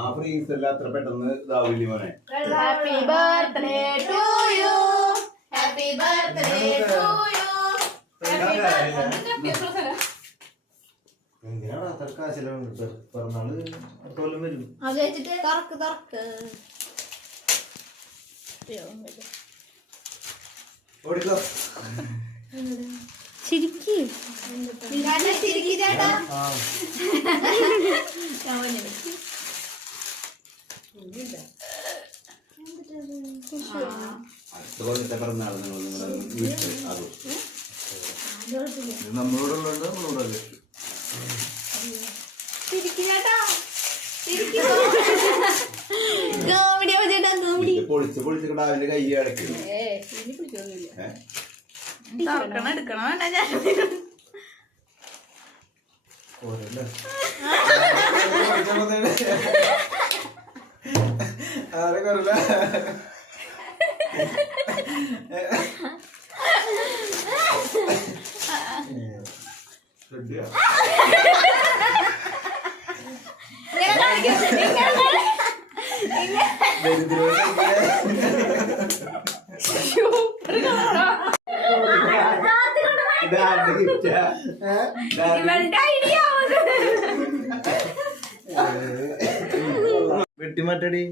ആ ഫ്രീസ് എല്ലാം അത്ര പെട്ടെന്ന് ഇതാവില്ല മോനെ. Happy birthday to you, happy birthday to you. എന്തിനാണ് അത്ര കാശിലാണ് പിറന്നാള് അടുത്തോളം വരും. അത് വെച്ചിട്ട് തുറക്ക് തുറക്ക്. ഓടിക്കോ ചിരിക്ക് ചിരിക്ക് ചേട്ടാ. അടുത്ത കൊല്ലത്തെ പിറന്നാൾ നിങ്ങൾ നിങ്ങളുടെ വീട്ടിൽ ആഘോഷിക്കും. നമ്മളോടുള്ളത് നമ്മളോടല്ലേ. ചിരിക്ക് ചേട്ടാ ചിരിക്ക്. കോമഡിയാ ചേട്ടാ കോമഡി. പൊളിച്ച് പൊളിച്ചിട്ട് അവന്റെ കൈ അടയ്ക്കും. എടുക്കണം വേണ്ട ഞാൻ ആരെ കൊറല്ല വെട്ടിമാറ്റടി.